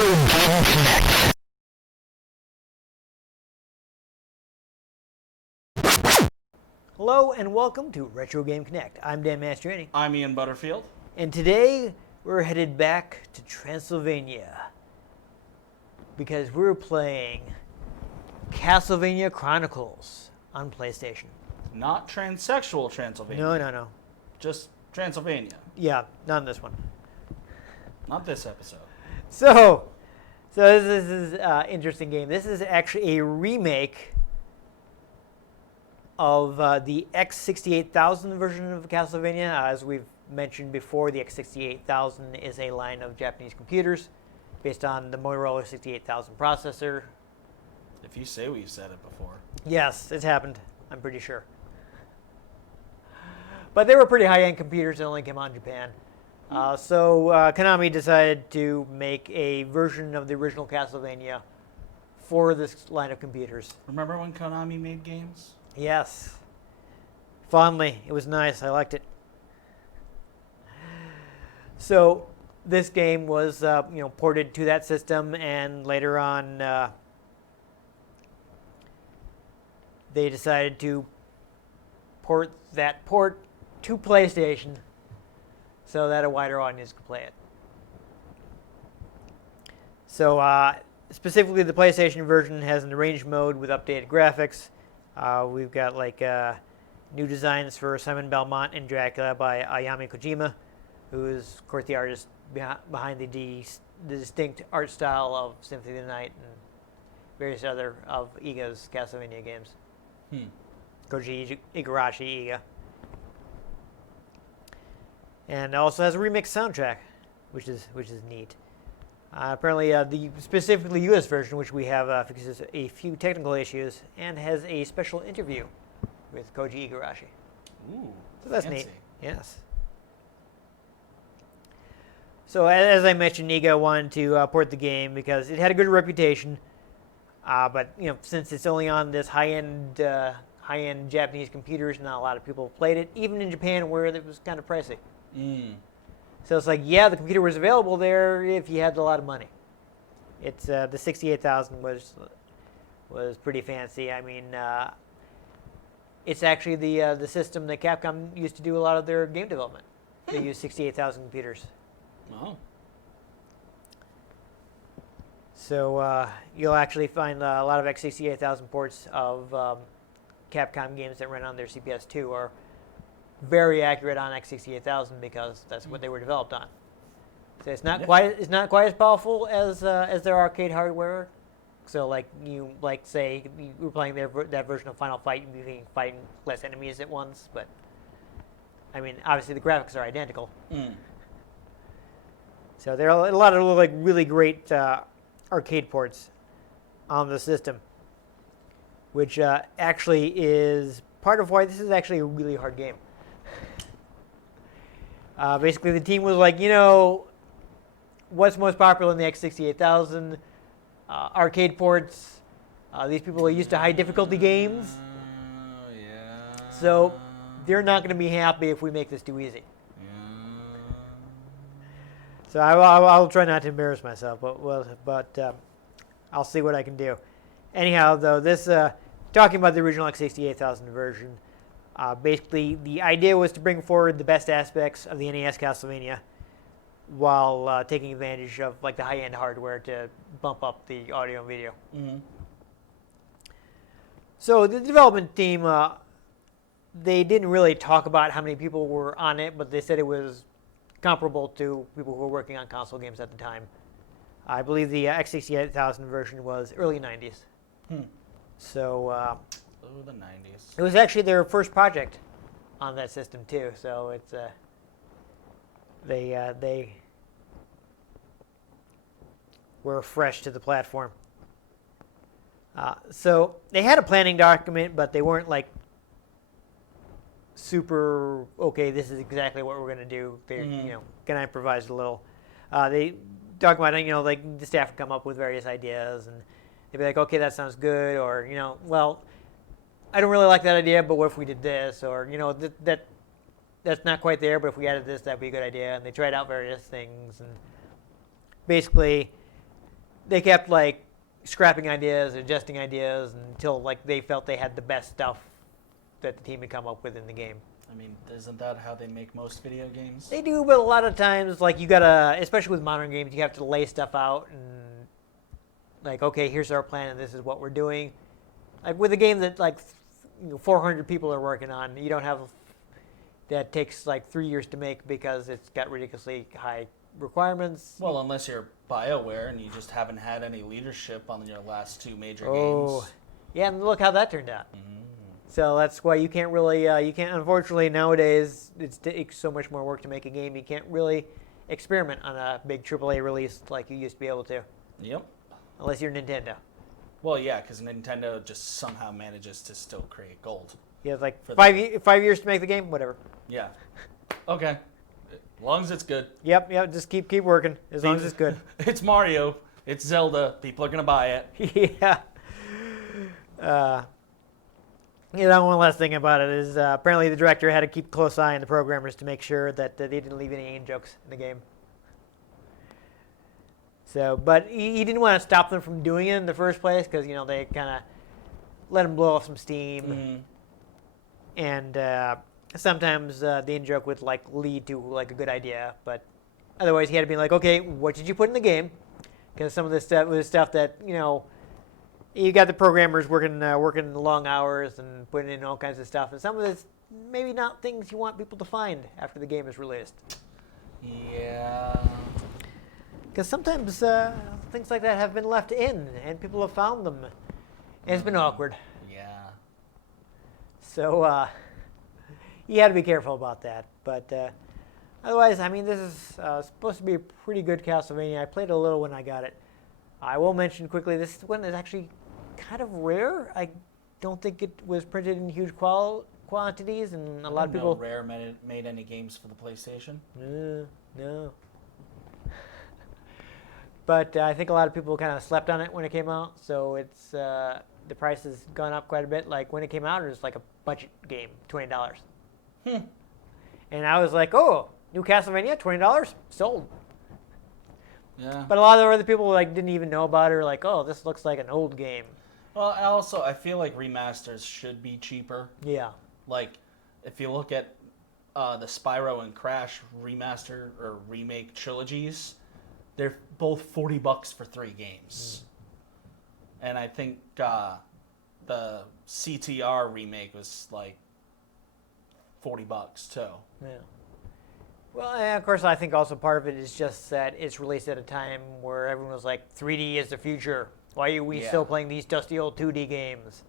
Game Connect. Hello and welcome to Retro Game Connect. I'm Dan Mastriani. I'm Ian Butterfield. And today we're headed back to Transylvania because we're playing Castlevania Chronicles on PlayStation. Not transsexual Transylvania. No. Just Transylvania. Yeah, not in this one. Not this episode. So this is an interesting game. This is actually a remake of the X68000 version of Castlevania. As we've mentioned before, the X68000 is a line of Japanese computers based on the Motorola 68000 processor. If you say we've said it before. Yes, it's happened. I'm pretty sure. But they were pretty high-end computers that only came out in Japan. So Konami decided to make a version of the original Castlevania for this line of computers. Remember when Konami made games? Yes. Fondly. It was nice. I liked it. So this game was ported to that system, and later on they decided to port that port to PlayStation so that a wider audience could play it. So specifically the PlayStation version has an arranged mode with updated graphics. We've got new designs for Simon Belmont and Dracula by Ayami Kojima, who is, of course, the artist behind the distinct art style of Symphony of the Night and various other of Iga's Castlevania games. Koji Igarashi Iga. And also has a remix soundtrack, which is neat. Apparently, the specifically U.S. version, which we have, fixes a few technical issues and has a special interview with Koji Igarashi. Ooh, so that's fancy. Neat. Yes. So as I mentioned, Iga wanted to port the game because it had a good reputation, but since it's only on this high-end Japanese computers, not a lot of people played it, even in Japan where it was kind of pricey. So it's like, yeah, the computer was available there if you had a lot of money. It's the 68000 was pretty fancy. I mean, it's actually the system that Capcom used to do a lot of their game development. They use 68000 computers. Oh. So you'll actually find a lot of X68000 ports of Capcom games that run on their CPS2 are very accurate on X68000 because that's what they were developed on. So it's not quite as powerful as their arcade hardware. So say you were playing that version of Final Fight, you'd be fighting less enemies at once. But I mean, obviously the graphics are identical. So there are a lot of really great arcade ports on the system, which actually is part of why this is actually a really hard game. Basically, the team was like, what's most popular in the X68000? Arcade ports. These people are used to high difficulty games. So they're not going to be happy if we make this too easy. So I'll try not to embarrass myself, but I'll see what I can do. Anyhow, though, this talking about the original X68000 version, basically the idea was to bring forward the best aspects of the NES Castlevania while taking advantage of the high-end hardware to bump up the audio and video. So the development team, they didn't really talk about how many people were on it, but they said it was comparable to people who were working on console games at the time. I believe the X68000 version was early 90s. So the 90s. it was actually their first project on that system too. So it's they were fresh to the platform. So they had a planning document, but they weren't super okay. This is exactly what we're going to do. They can I improvise a little? They talk about the staff would come up with various ideas and they'd be like, okay, that sounds good, or well, I don't really like that idea, but what if we did this, or that's not quite there, but if we added this, that'd be a good idea. And they tried out various things, and basically they kept like scrapping ideas, adjusting ideas until like they felt they had the best stuff that the team had come up with in the game. I mean, isn't that how they make most video games? They do, but a lot of times, like you gotta, especially with modern games, you have to lay stuff out and like, okay, here's our plan and this is what we're doing. Like with a game that like 400 people are working on, you don't have that takes like 3 years to make because it's got ridiculously high requirements. Well, unless you're BioWare and you just haven't had any leadership on your last 2 major Oh, games. yeah, and look how that turned out. So that's why you can't really, unfortunately nowadays, it takes so much more work to make a game. You can't really experiment on a big AAA release like you used to be able to. Yep. Unless you're Nintendo. Well, yeah, because Nintendo just somehow manages to still create gold. Yeah, it's like For 5 years to make the game, whatever. Yeah. Okay. As long as it's good. Yep, just keep working as long as it's good. It's Mario. It's Zelda. People are going to buy it. Yeah. One last thing about it is apparently the director had to keep a close eye on the programmers to make sure that they didn't leave any in-jokes in the game. So, but he didn't want to stop them from doing it in the first place because, they kind of let him blow off some steam. And sometimes the in-joke would, like, lead to, like, a good idea. But otherwise he had to be like, okay, what did you put in the game? Because some of this stuff was stuff that, you got the programmers working long hours and putting in all kinds of stuff. And some of this maybe not things you want people to find after the game is released. Yeah. Because sometimes things like that have been left in, and people have found them, and it's been awkward. Yeah. So you had to be careful about that. But otherwise, this is supposed to be a pretty good Castlevania. I played a little when I got it. I will mention quickly, this one is actually kind of rare. I don't think it was printed in huge quantities, and a lot of people... Rare made any games for the PlayStation? No. But I think a lot of people kind of slept on it when it came out, so it's the price has gone up quite a bit. Like when it came out, it was like a budget game, $20. And I was like, oh, new Castlevania, $20, sold. Yeah. But a lot of the other people like didn't even know about it, or like, oh, this looks like an old game. Well, I feel like remasters should be cheaper. Yeah. Like, if you look at the Spyro and Crash remaster or remake trilogies, they're both $40 for 3 games. And I think the CTR remake was like $40 too. Yeah. Well, and of course, I think also part of it is just that it's released at a time where everyone was like, 3D is the future. Why are we still playing these dusty old 2D games?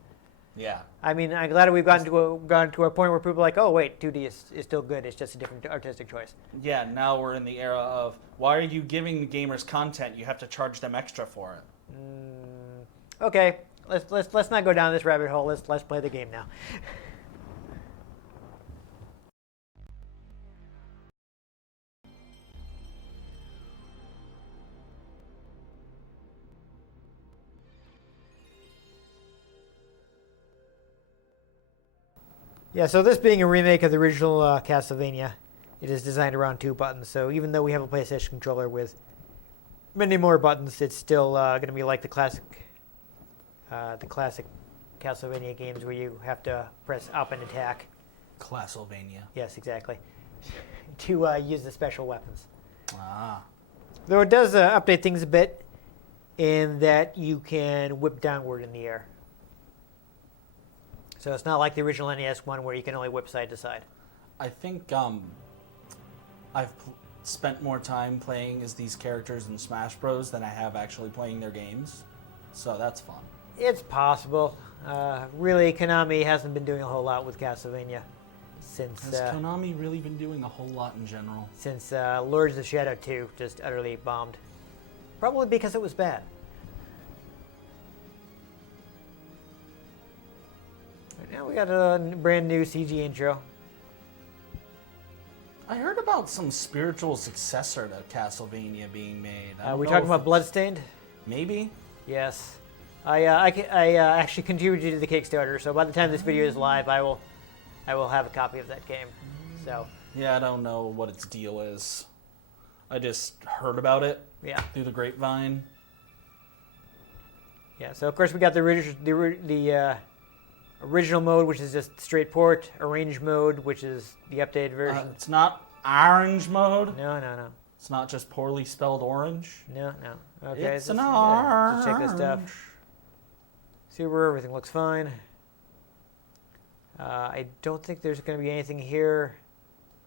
Yeah. I'm glad we've gotten to a point where people are like, oh, wait, 2D is still good. It's just a different artistic choice. Yeah, now we're in the era of, why are you giving gamers content? You have to charge them extra for it. Okay, let's not go down this rabbit hole. Let's play the game now. Yeah, so this being a remake of the original Castlevania, it is designed around 2 buttons. So even though we have a PlayStation controller with many more buttons, it's still going to be like the classic Castlevania games where you have to press up and attack. Castlevania. Yes, exactly. To use the special weapons. Ah. Though it does update things a bit in that you can whip downward in the air. So it's not like the original NES one where you can only whip side to side. I think I've spent more time playing as these characters in Smash Bros. Than I have actually playing their games. So that's fun. It's possible. Really, Konami hasn't been doing a whole lot with Castlevania since... Has Konami really been doing a whole lot in general? Since Lords of Shadow 2 just utterly bombed. Probably because it was bad. Right now we got a brand new CG intro. I heard about some spiritual successor to Castlevania being made. Are we talking about Bloodstained? Maybe? Yes. I actually contributed to the Kickstarter, so by the time this video is live, I will have a copy of that game. So Yeah, I don't know what its deal is. I just heard about it yeah. through the grapevine. Yeah, so of course we got the original mode, which is just straight port. Arranged mode, which is the updated version. It's not orange mode. No. It's not just poorly spelled orange. No. Okay, It's an let's check this orange. stuff. Super, everything looks fine. I don't think there's going to be anything here.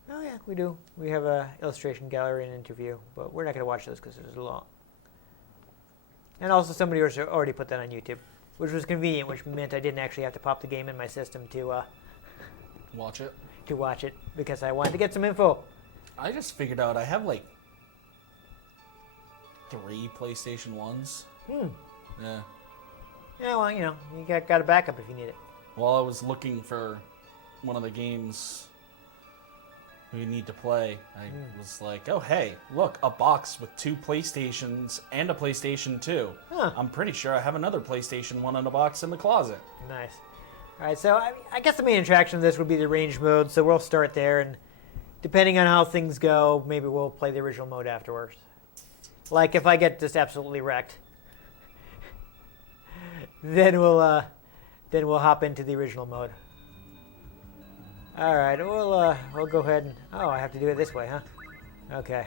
Oh yeah, we do. We have a illustration gallery and interview, but we're not going to watch those because there's a lot. And also somebody already put that on YouTube, which was convenient, which meant I didn't actually have to pop the game in my system to Watch it. to watch it because I wanted to get some info. I just figured out I have like 3 PlayStation 1s. Yeah. Yeah, well, you got a backup if you need it. While I was looking for one of the games we need to play, I was like, oh, hey, look, a box with 2 PlayStations and a PlayStation 2. Huh. I'm pretty sure I have another PlayStation 1 in a box in the closet. Nice. All right, so I guess the main attraction of this would be the range mode, so we'll start there, and depending on how things go, maybe we'll play the original mode afterwards. Like if I get just absolutely wrecked, then we'll hop into the original mode. All right, we'll go ahead and I have to do it this way, huh? Okay,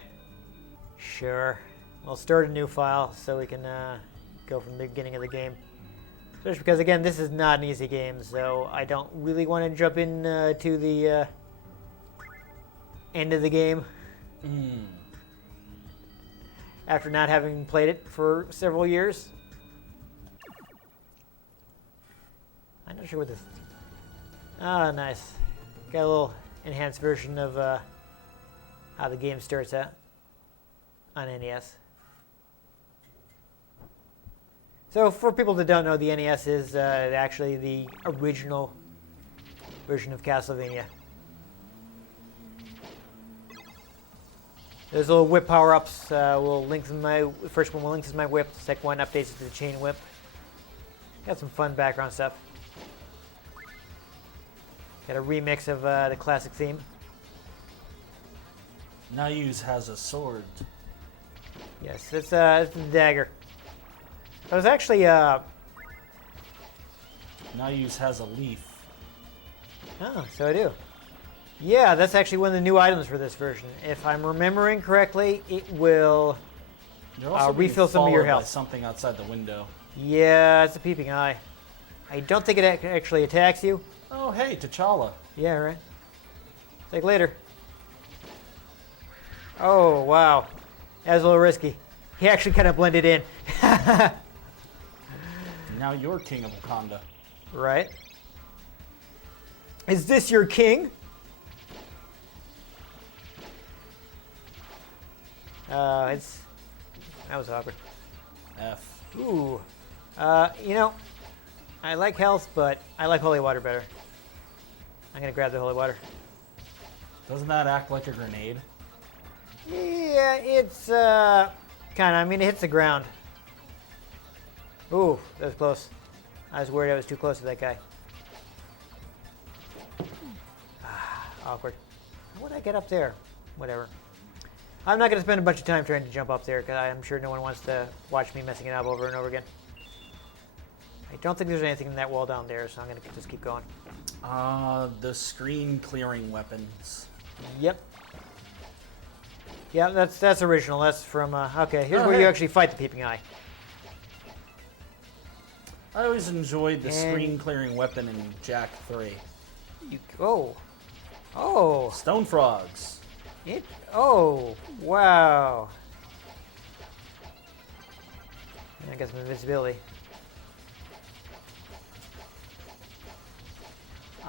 sure. We'll start a new file so we can go from the beginning of the game. Especially because again, this is not an easy game, so I don't really want to jump in to the end of the game after not having played it for several years. I'm not sure what this. Ah, nice. Got a little enhanced version of how the game starts out on NES. So for people that don't know, the NES is actually the original version of Castlevania. There's little whip power-ups. First one will link to my whip. The second one updates it to the chain whip. Got some fun background stuff. Got a remix of the classic theme. Nayus has a sword. Yes, it's the dagger. I was actually Nayus has a leaf. Oh, so I do. Yeah, that's actually one of the new items for this version. If I'm remembering correctly, it will You're also being refill some of your followed by health. something outside the window. Yeah, it's a peeping eye. I don't think it actually attacks you. Oh, hey, T'Challa. Yeah, right. Like later. Oh, wow. That was a little risky. He actually kind of blended in. Now you're king of Wakanda. Right. Is this your king? That was awkward. F. Ooh. I like health, but I like holy water better. I'm gonna grab the holy water. Doesn't that act like a grenade? Yeah, it's kind of. I mean, it hits the ground. Ooh, that was close. I was worried I was too close to that guy. Awkward. How would I get up there? Whatever. I'm not going to spend a bunch of time trying to jump up there because I'm sure no one wants to watch me messing it up over and over again. I don't think there's anything in that wall down there, so I'm going to just keep going. The screen clearing weapons. Yep. Yeah, that's original. That's from, okay, here's where hey. you actually fight the Peeping Eye. I always enjoyed the And- screen clearing weapon in Jack 3. Oh, Stone frogs. wow. And I got some invincibility.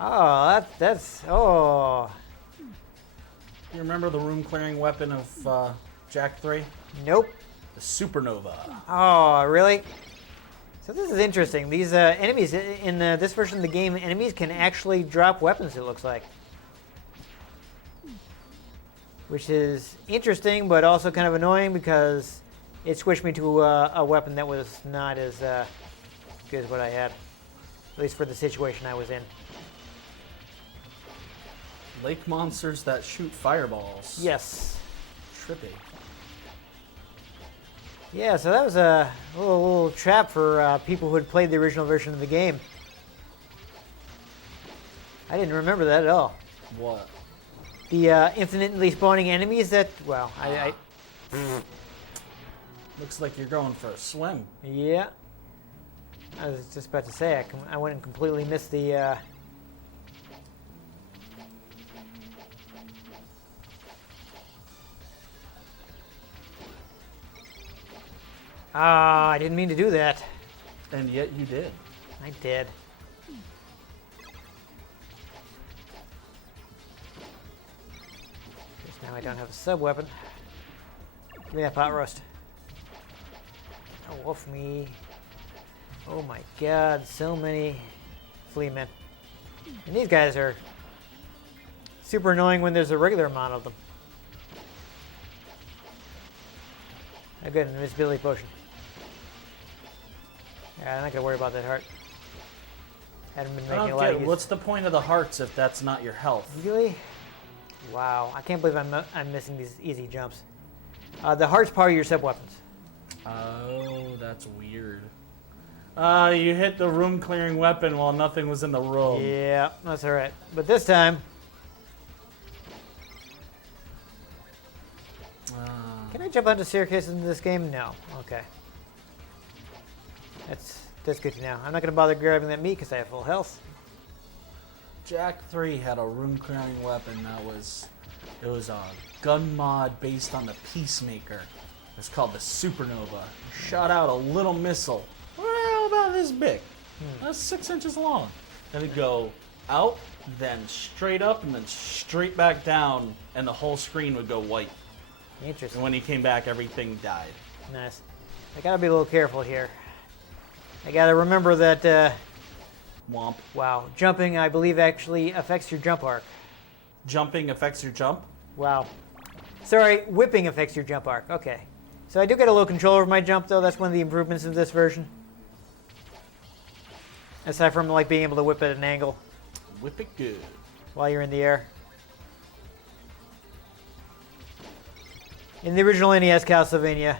Oh, You remember the room clearing weapon of Jack 3? nope. The supernova. Oh, really? So this is interesting. These enemies in this version of the game, enemies can actually drop weapons, it looks like. Which is interesting, but also kind of annoying because it switched me to a weapon that was not as good as what I had. At least for the situation I was in. Lake monsters that shoot fireballs. Yes. Trippy. Yeah, so that was a little trap for people who had played the original version of the game. I didn't remember that at all. What? The infinitely spawning enemies that, well, I Looks like you're going for a swim. yeah. I was just about to say, I went and completely missed the, I didn't mean to do that. And yet you did. I did. Guess now I don't have a sub-weapon. Give me that pot roast. Oh, off me. Oh my god, so many flea men. And these guys are super annoying when there's a regular amount of them. Oh good, an invisibility potion. Yeah, I'm not gonna worry about that heart. Hadn't been I making a don't lot get of it. use. What's the point of the hearts if that's not your health? Really? Wow, I can't believe I'm missing these easy jumps. The heart's part of your sub-weapons. Oh, that's weird. You hit the room clearing weapon while nothing was in the room. Yeah, that's alright. But this time, can I jump onto staircases in this game? No. Okay. That's good to know. I'm not going to bother grabbing that meat because I have full health. Jack 3 had a room clearing weapon that was... It was a gun mod based on the Peacemaker. It's called the Supernova. Shot out a little missile. Well, about this big. That's 6 inches long. And it'd go out, then straight up, and then straight back down, and the whole screen would go white. Interesting. And when he came back, everything died. Nice. I gotta be a little careful here. I gotta remember that, Womp. wow, jumping, I believe, actually affects your jump arc. Jumping affects your jump? Wow. Sorry, whipping affects your jump arc. Okay. So I do get a low control over my jump, though. That's one of the improvements of this version. Aside from, like, being able to whip at an angle Whip it good. while you're in the air. In the original NES Castlevania,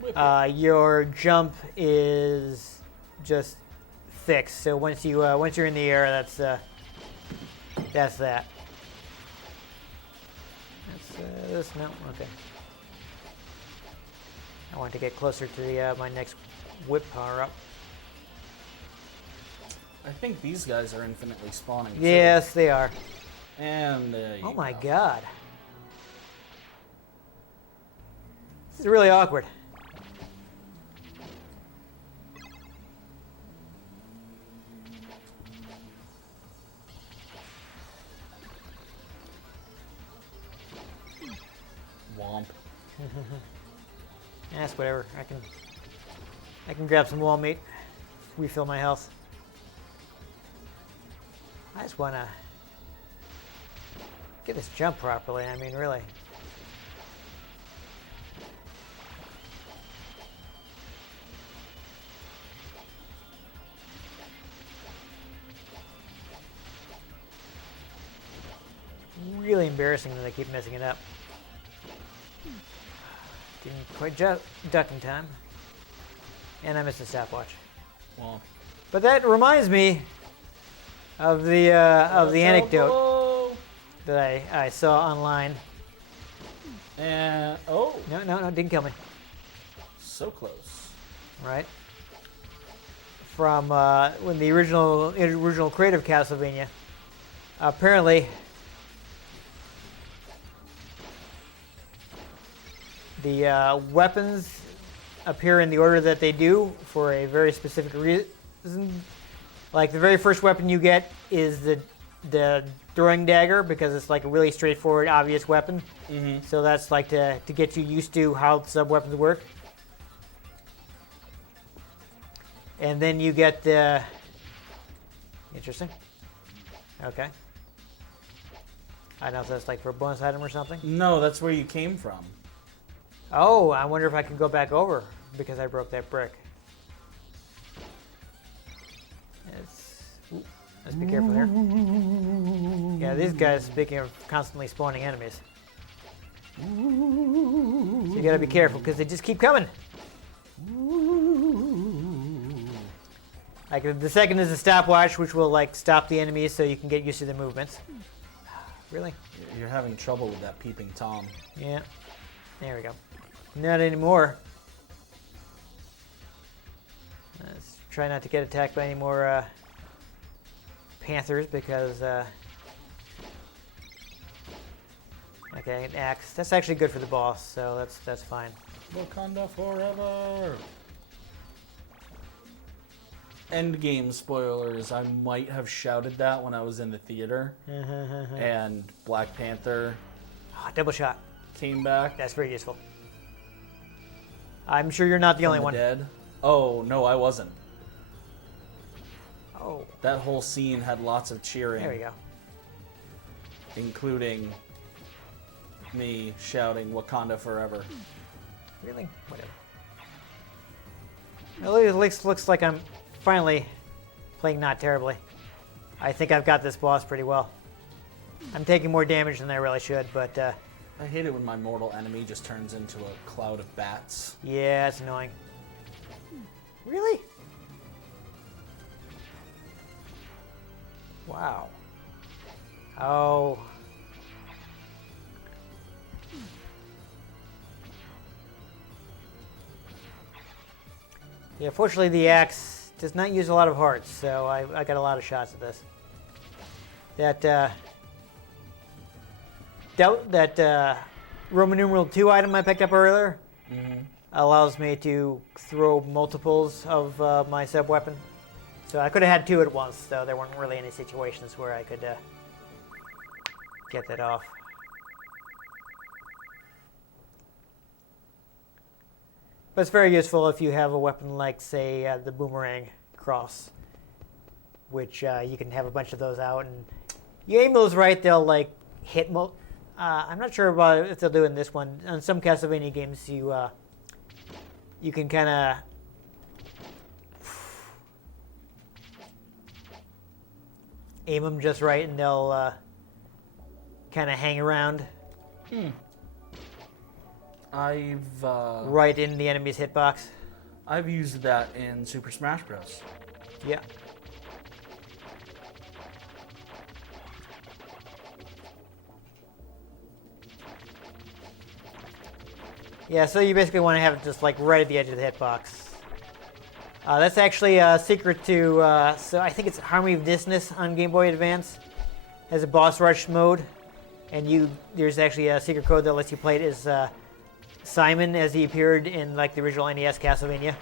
Whip it. your jump is just fixed. So once you're in the air, that's that. That's this. No, okay. I want to get closer to the my next whip power up. I think these guys are infinitely spawning too. Yes, they are. And there you Oh my go. god. This is really awkward. Womp. That's whatever. I can grab some wall meat, refill my health. I just wanna get this jump properly. I mean, really. Really embarrassing that I keep messing it up. Didn't quite duck in time. And I missed a stopwatch. Womp. But that reminds me of the anecdote Below. that I saw online. And oh, No, didn't kill me. so close. Right? From when the original creative Castlevania, apparently the weapons appear in the order that they do for a very specific reason. Like the very first weapon you get is the throwing dagger because it's like a really straightforward, obvious weapon. Mm-hmm. So that's like to get you used to how sub weapons work. And then you get the interesting. Okay. I don't know if that's like for a bonus item or something. No, that's where you came from. Oh, I wonder if I can go back over because I broke that brick. Let's be careful here. Yeah, these guys, speaking of constantly spawning enemies. So you gotta be careful because they just keep coming. Like the second is a stopwatch, which will like stop the enemies so you can get used to their movements. Really? You're having trouble with that peeping Tom. Yeah. There we go. Not anymore. Let's try not to get attacked by any more panthers because. Okay, an axe. That's actually good for the boss, so that's fine. Wakanda forever. Endgame spoilers. I might have shouted that when I was in the theater, and Black Panther Oh, double shot. came back. That's very useful. I'm sure you're not the only one. Dead. Oh no, I wasn't. Oh, That whole scene had lots of cheering, there we go. including me shouting "Wakanda forever." Really? Whatever. Well, it looks like I'm finally playing not terribly. I think I've got this boss pretty well. I'm taking more damage than I really should, but I hate it when my mortal enemy just turns into a cloud of bats. yeah, it's annoying. Really? Wow. Oh. Yeah, fortunately the axe does not use a lot of hearts, so I got a lot of shots at this. That Roman numeral 2 item I picked up earlier allows me to throw multiples of my sub-weapon. So I could have had two at once, though there weren't really any situations where I could get that off. But it's very useful if you have a weapon like, say, the boomerang cross, which you can have a bunch of those out, and you aim those right, they'll like hit. I'm not sure about if they'll do it in this one. On some Castlevania games, you can kind of aim them just right, and they'll kind of hang around. I've Right in the enemy's hitbox. I've used that in Super Smash Bros. Yeah. Yeah, so you basically want to have it just like right at the edge of the hitbox. That's actually a secret to, so I think it's Harmony of Dissonance on Game Boy Advance. Has a boss rush mode, and there's actually a secret code that lets you play it as Simon, as he appeared in like the original NES Castlevania.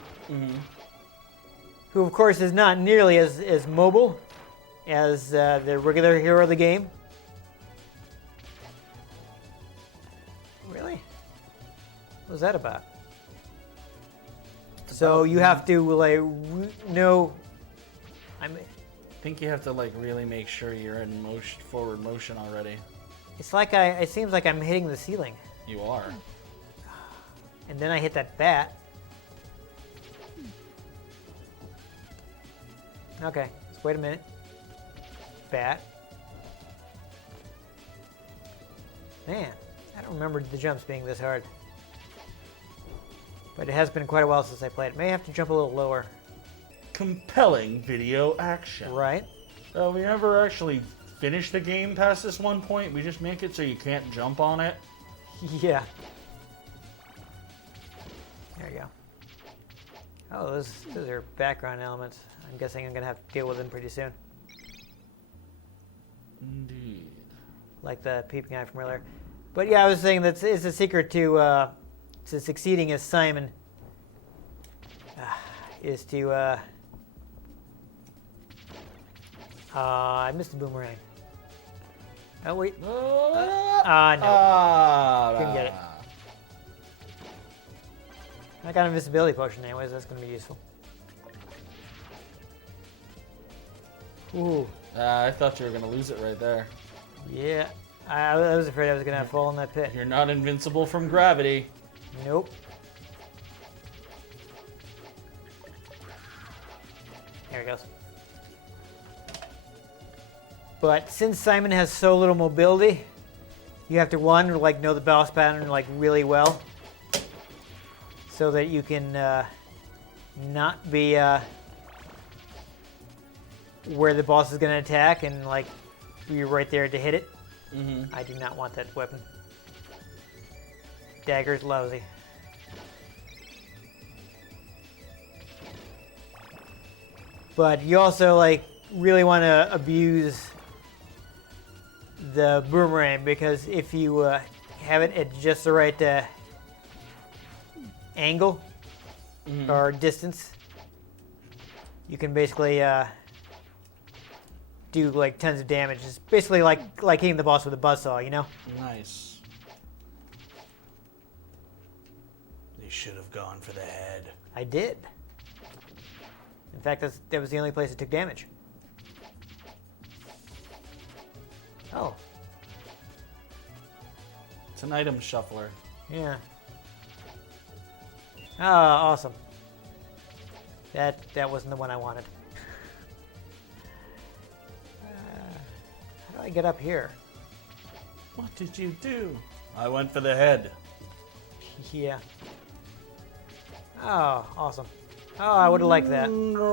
Who of course is not nearly as mobile as the regular hero of the game. Really? What was that about? So you have to like know. I think you have to like really make sure you're in forward motion already. It's like it seems like I'm hitting the ceiling. You are. And then I hit that bat. Okay, just wait a minute. Bat. Man, I don't remember the jumps being this hard. But it has been quite a while since I played it. May have to jump a little lower. Compelling video action. Right? We never actually finish the game past this one point. We just make it so you can't jump on it. Yeah. There you go. Oh, those are background elements. I'm guessing I'm going to have to deal with them pretty soon. Indeed. Like the peeping eye from earlier. But yeah, I was saying that it's a secret to succeeding as Simon is to I missed the boomerang. Oh wait. No. Couldn't get it. I got an invisibility potion anyways, that's going to be useful. Ooh. I thought you were going to lose it right there. Yeah. I was afraid I was going to fall in that pit. You're not invincible from gravity. Nope. There he goes. But since Simon has so little mobility, you have to like know the boss pattern like really well, so that you can not be where the boss is going to attack and like be right there to hit it. I do not want that weapon. Dagger's lousy. But you also like really want to abuse the boomerang, because if you have it at just the right angle or distance, you can basically do like tons of damage. It's basically like hitting the boss with a buzzsaw, you know? Nice. They should have gone for the head. I did. In fact, that was the only place it took damage. Oh. It's an item shuffler. Yeah. Oh, awesome. That wasn't the one I wanted. How do I get up here? What did you do? I went for the head. Yeah. Oh, awesome. Oh, I would have liked that. No.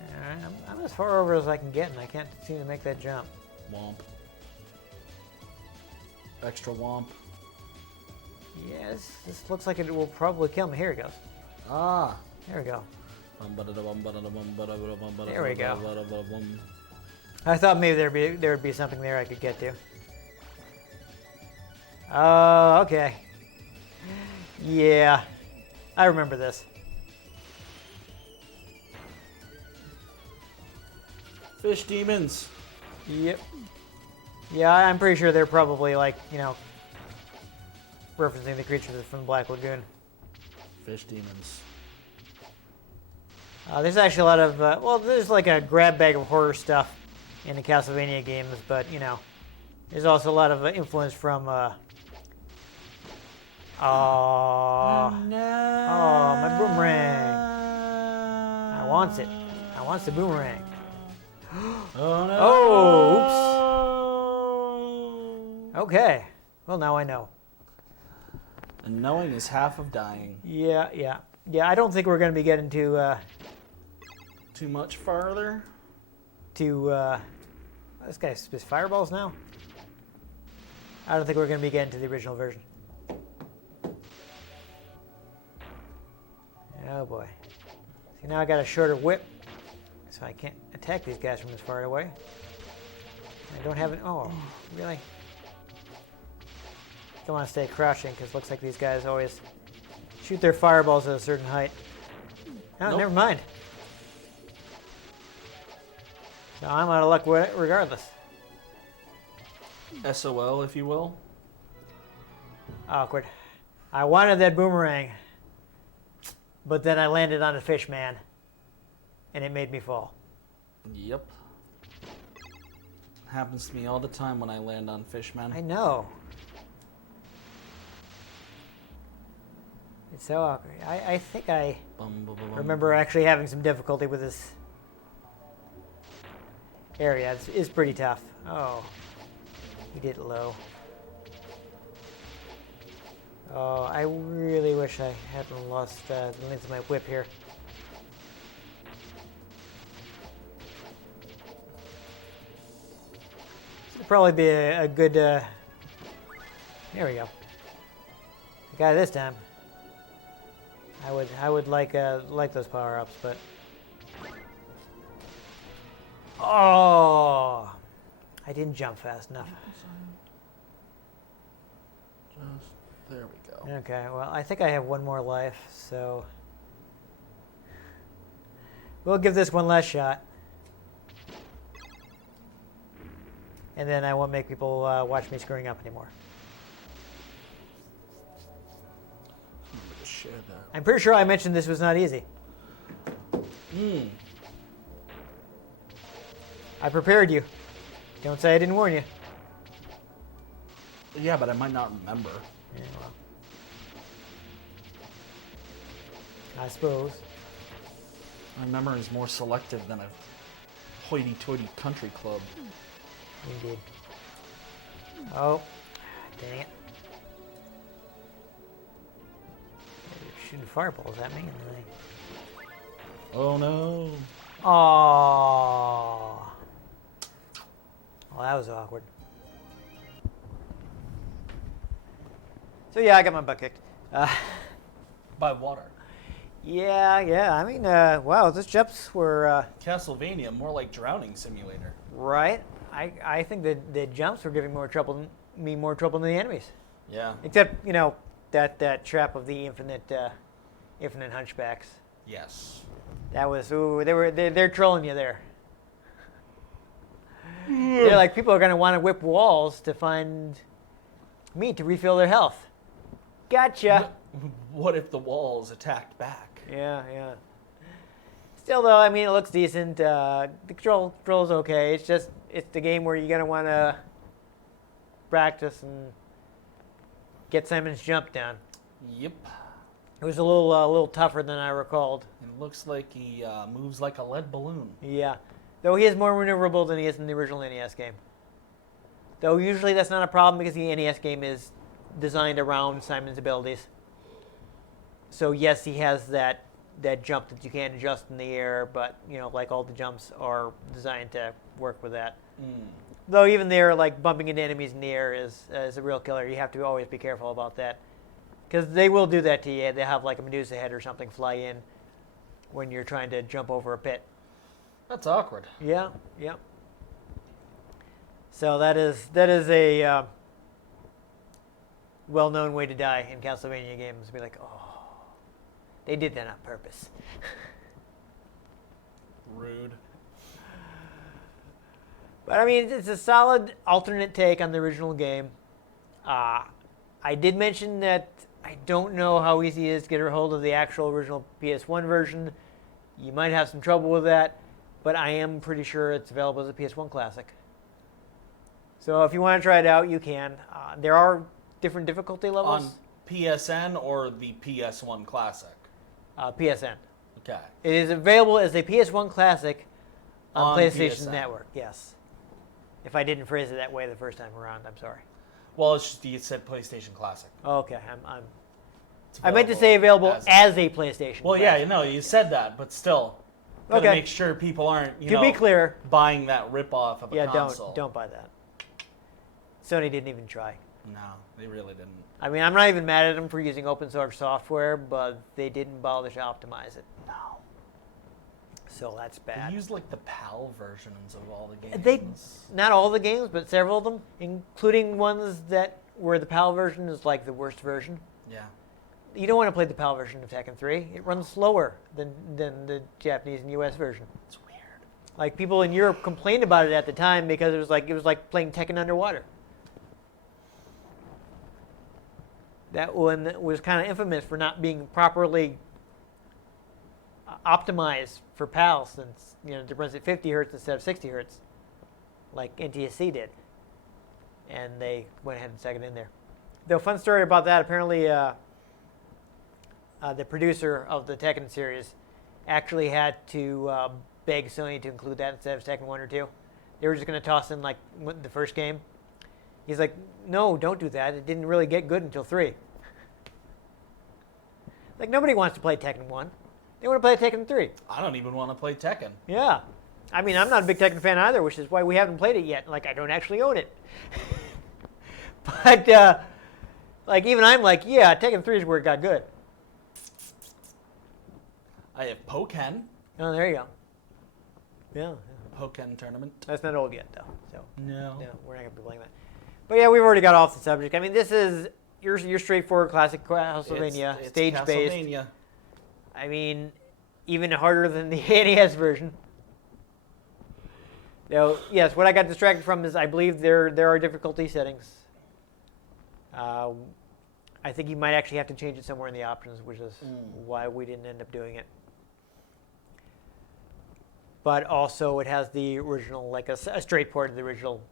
Alright, I'm as far over as I can get, and I can't seem to make that jump. Womp. Extra womp. Yes, this looks like it will probably kill me. Here it goes. Ah. There we go. There There we go. I thought maybe there would be something there I could get to. Oh, okay. Yeah, I remember this. Fish demons. Yep. Yeah, I'm pretty sure they're probably like, referencing the creatures from the Black Lagoon. Fish demons. There's actually a lot of, there's like a grab bag of horror stuff in the Castlevania games, but, there's also a lot of influence from, oh, my boomerang. I want it. I want the boomerang. Oh, no. Oh, oops. Okay. Well, now I know. And knowing is half of dying. Yeah. I don't think we're going to be getting to, Too much farther? This guy spits fireballs now? I don't think we're going to be getting to the original version. Oh boy. See, now I got a shorter whip, so I can't attack these guys from this far away. I don't have an... Oh, really? Don't want to stay crouching, because it looks like these guys always shoot their fireballs at a certain height. Oh, Nope. Never mind. So I'm out of luck regardless. SOL, if you will. Awkward. I wanted that boomerang, but then I landed on a fish man, and it made me fall. Yep. Happens to me all the time when I land on fishmen. I know. It's so awkward. I think I remember actually having some difficulty with this area. It's pretty tough. Oh, he did it low. Oh, I really wish I hadn't lost the length of my whip here. This would probably be a good... There we go. I got it this time. I would like those power-ups, but... Oh! I didn't jump fast enough. There we go. Okay, well, I think I have one more life, so... We'll give this one last shot. And then I won't make people watch me screwing up anymore. I'm pretty sure I mentioned this was not easy. I prepared you. Don't say I didn't warn you. Yeah, but I might not remember. Yeah, well. I suppose. My memory is more selective than a hoity-toity country club. Indeed. Oh, dang it. They're shooting fireballs at me. Oh no. Oh. Well, that was awkward. So yeah, I got my butt kicked. By water. Yeah. I mean, wow, those jumps were Castlevania, more like drowning simulator. right. I think that the jumps were giving me more trouble than the enemies. Yeah. Except, that trap of the infinite hunchbacks. Yes. That was they're trolling you there. They're like, people are gonna want to whip walls to find meat to refill their health. Gotcha. What if the walls attacked back? Yeah. Still though, I mean, it looks decent. The control's okay. It's the game where you're gonna want to practice and get Simon's jump down. Yep. It was a little tougher than I recalled. It looks like he moves like a lead balloon. Yeah, though he is more maneuverable than he is in the original NES game. Though usually that's not a problem because the NES game is designed around Simon's abilities. So yes, he has that jump that you can't adjust in the air, but like all the jumps are designed to work with that. Though even there, like bumping into enemies in the air is a real killer. You have to always be careful about that. Because they will do that to you. They have like a Medusa head or something fly in when you're trying to jump over a pit. That's awkward. Yeah. So that is a well-known way to die in Castlevania games. Be like, oh, they did that on purpose. Rude. But I mean, it's a solid alternate take on the original game. I did mention that I don't know how easy it is to get a hold of the actual original PS1 version. You might have some trouble with that, but I am pretty sure it's available as a PS1 classic. So if you want to try it out, you can. There are different difficulty levels. On PSN or the PS1 classic? PSN. Okay. It is available as a PS1 classic on PlayStation PSN. Network, yes. If I didn't phrase it that way the first time around, I'm sorry. Well, it's just you said PlayStation Classic. Okay, I meant to say available as a PlayStation. Well, classic. yeah, you said that, but still, gotta Okay. make sure people aren't, To be clear, buying that rip-off of a yeah, console. don't buy that. Sony didn't even try. No, they really didn't. I mean, I'm not even mad at them for using open source software, but they didn't bother to optimize it. No. So that's bad. They used like the PAL versions of all the games. They not all the games, but several of them, including ones where the PAL version is like the worst version. Yeah. You don't want to play the PAL version of Tekken 3. It runs slower than the Japanese and US version. It's weird. Like people in Europe complained about it at the time because it was like playing Tekken underwater. That one was kind of infamous for not being properly optimized for PAL, since it runs at 50 hertz instead of 60 hertz, like NTSC did, and they went ahead and stuck it in there. The fun story about that, apparently, the producer of the Tekken series actually had to beg Sony to include that instead of Tekken 1 or 2. They were just going to toss in like the first game. He's like, no, don't do that. It didn't really get good until 3. Like, nobody wants to play Tekken 1. They want to play Tekken 3. I don't even want to play Tekken. Yeah. I mean, I'm not a big Tekken fan either, which is why we haven't played it yet. Like, I don't actually own it. But, like, even I'm like, yeah, Tekken 3 is where it got good. I have Pokken. Oh, there you go. Yeah. Pokken tournament. That's not old yet, though. So, No. we're not going to be playing that. But, yeah, we've already got off the subject. I mean, this is your straightforward classic Castlevania, It's stage-based. Castlevania. I mean, even harder than the NES version. Now, yes, what I got distracted from is I believe there are difficulty settings. I think you might actually have to change it somewhere in the options, which is why we didn't end up doing it. But also, it has the original, like a straight port of the original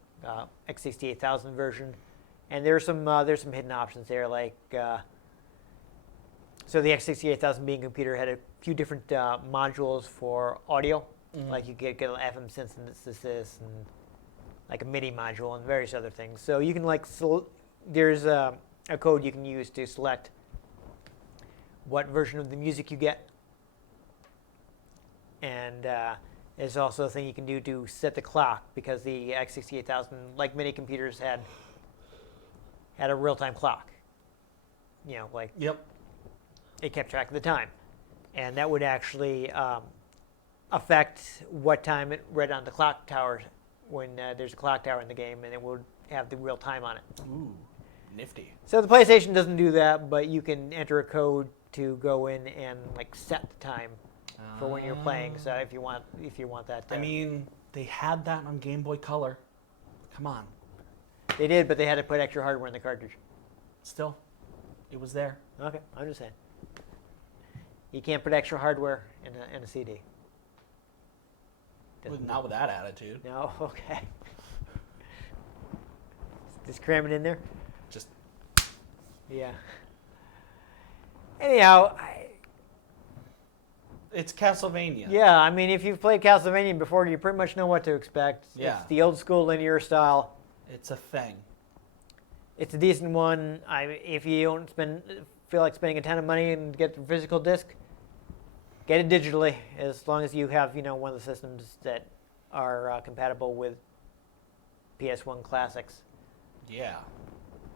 X68000 version, and there's some hidden options there, like So the X68000 being computer had a few different modules for audio. Like you get an FM synthesis and like a MIDI module and various other things. So you can there's a code you can use to select what version of the music you get. And there's also a thing you can do to set the clock, because the X68000, like many computers, had a real-time clock. Yep. It kept track of the time. And that would actually affect what time it read on the clock tower when there's a clock tower in the game, and it would have the real time on it. Ooh, nifty. So the PlayStation doesn't do that, but you can enter a code to go in and set the time for when you're playing. So if you want that. I mean, they had that on Game Boy Color. Come on. They did, but they had to put extra hardware in the cartridge. Still, it was there. Okay, I'm just saying. You can't put extra hardware in a CD. Not with that attitude. No, okay. Just cram it in there? Just. Yeah. Anyhow, It's Castlevania. yeah, I mean, if you've played Castlevania before, you pretty much know what to expect. Yeah. It's the old school linear style. It's a thing. It's a decent one. If you don't feel like spending a ton of money and get the physical disc, get it digitally, as long as you have one of the systems that are compatible with PS1 classics. Yeah.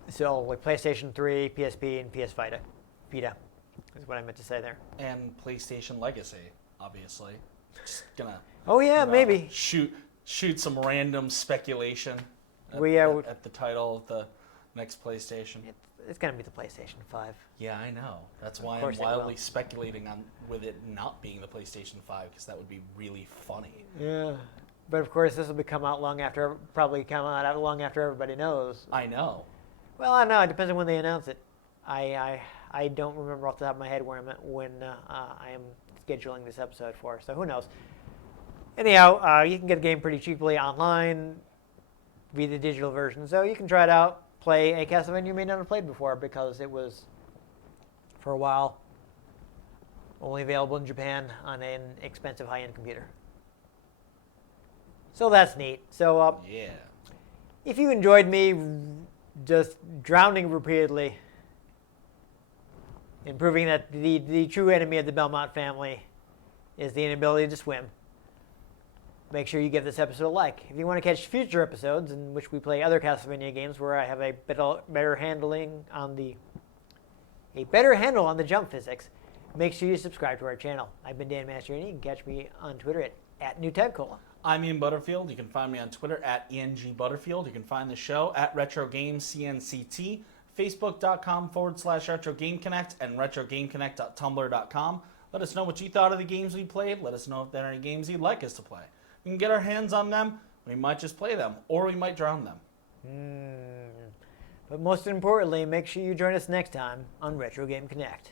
So like PlayStation 3, PSP, and PS Vita. Vita is what I meant to say there. And PlayStation Legacy, obviously. Just gonna. Oh yeah, maybe. Shoot some random speculation at the title of the next PlayStation. It's gonna be the PlayStation 5. Yeah, I know. That's why I'm course it wildly will. speculating with it not being the PlayStation 5, because that would be really funny. Yeah, but of course this will probably come out long after everybody knows. I know. Well, I don't know. It depends on when they announce it. I don't remember off the top of my head when I am scheduling this episode for. So who knows? Anyhow, you can get the game pretty cheaply online via the digital version. So you can try it out. Play a Castlevania you may not have played before, because it was, for a while, only available in Japan on an expensive high-end computer. So that's neat. So Yeah. if you enjoyed me just drowning repeatedly and proving that the true enemy of the Belmont family is the inability to swim, make sure you give this episode a like. If you want to catch future episodes in which we play other Castlevania games where I have a better handle on the jump physics, make sure you subscribe to our channel. I've been Dan Mastriani. You can catch me on Twitter at NewTechCola. I'm Ian Butterfield. You can find me on Twitter at ENGButterfield. You can find the show at RetroGamesCNCT, Facebook.com/RetroGameConnect, and RetroGameConnect.tumblr.com. Let us know what you thought of the games we played. Let us know if there are any games you'd like us to play. We can get our hands on them. We might just play them, or we might drown them. But most importantly, make sure you join us next time on Retro Game Connect.